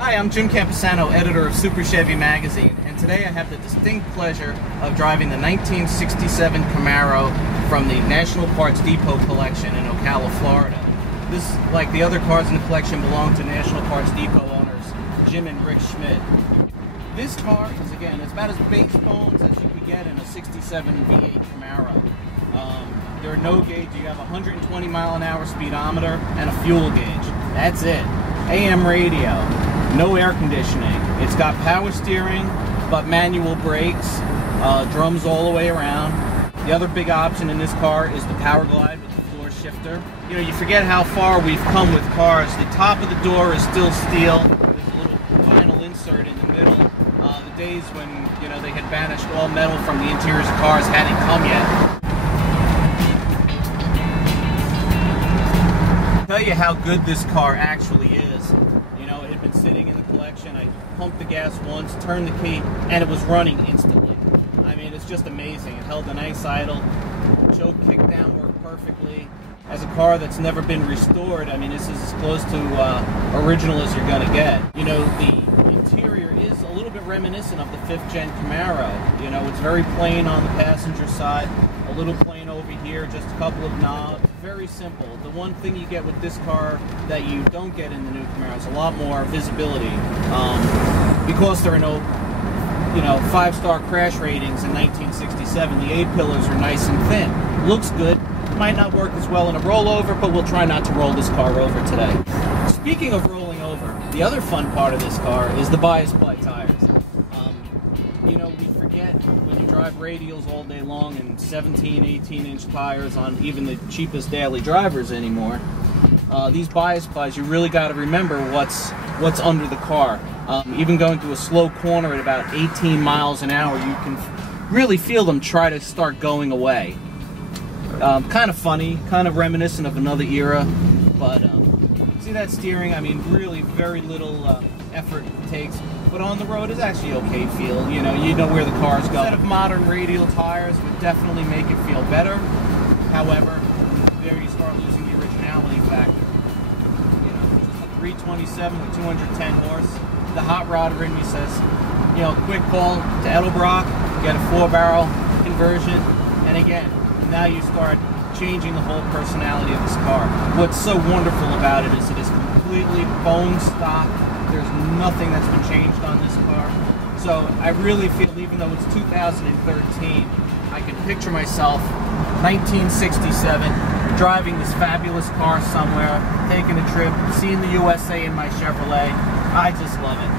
Hi, I'm Jim Camposano, editor of Super Chevy Magazine, and today I have the distinct pleasure of driving the 1967 Camaro from the National Parts Depot collection in Ocala, Florida. This, like the other cars in the collection, belong to National Parts Depot owners Jim and Rick Schmidt. This car is, again, it's about as base bones as you could get in a 67 V8 Camaro. There are no gauge. You have a 120 mile an hour speedometer and a fuel gauge. That's it. AM radio. No air conditioning. It's got power steering, but manual brakes, drums all the way around. The other big option in this car is the Power Glide with the floor shifter. You know, you forget how far we've come with cars. The top of the door is still steel. There's a little vinyl insert in the middle. The days when, you know, they had banished all metal from the interiors of cars hadn't come yet. I'll tell you how good this car actually is. You know, it had been sitting in the collection. I pumped the gas once, turned the key, and it was running instantly. I mean, it's just amazing. It held a nice idle. Choke kickdown worked perfectly. As a car that's never been restored, I mean, this is as close to original as you're going to get. You know, the interior is a little bit reminiscent of the 5th gen Camaro. You know, it's very plain on the passenger side, a little plain over here, just a couple of knobs. Very simple. The one thing you get with this car that you don't get in the new Camaro is a lot more visibility. Because there are no, you know, 5-star crash ratings in 1967, the A-pillars are nice and thin. Looks good. Might not work as well in a rollover, but we'll try not to roll this car over today. Speaking of rolling over, the other fun part of this car is the bias ply tires. You know, we forget when you drive radials all day long and 17, 18-inch tires on even the cheapest daily drivers anymore. These bias plies, you really got to remember what's under the car. Even going through a slow corner at about 18 miles an hour, you can really feel them try to start going away. Kind of funny, kind of reminiscent of another era, but see that steering? I mean, really very little effort it takes, but on the road it's actually okay feel. You know where the car's going. Instead of modern radial tires would definitely make it feel better. However, there you start losing the originality factor. You know, just a 327 with 210 horse. The hot rodder in me says, you know, quick call to Edelbrock, get a 4-barrel conversion, and again, now you start changing the whole personality of this car. What's so wonderful about it is completely bone stock. There's nothing that's been changed on this car. So I really feel, even though it's 2013, I can picture myself 1967 driving this fabulous car somewhere, taking a trip, seeing the USA in my Chevrolet. I just love it.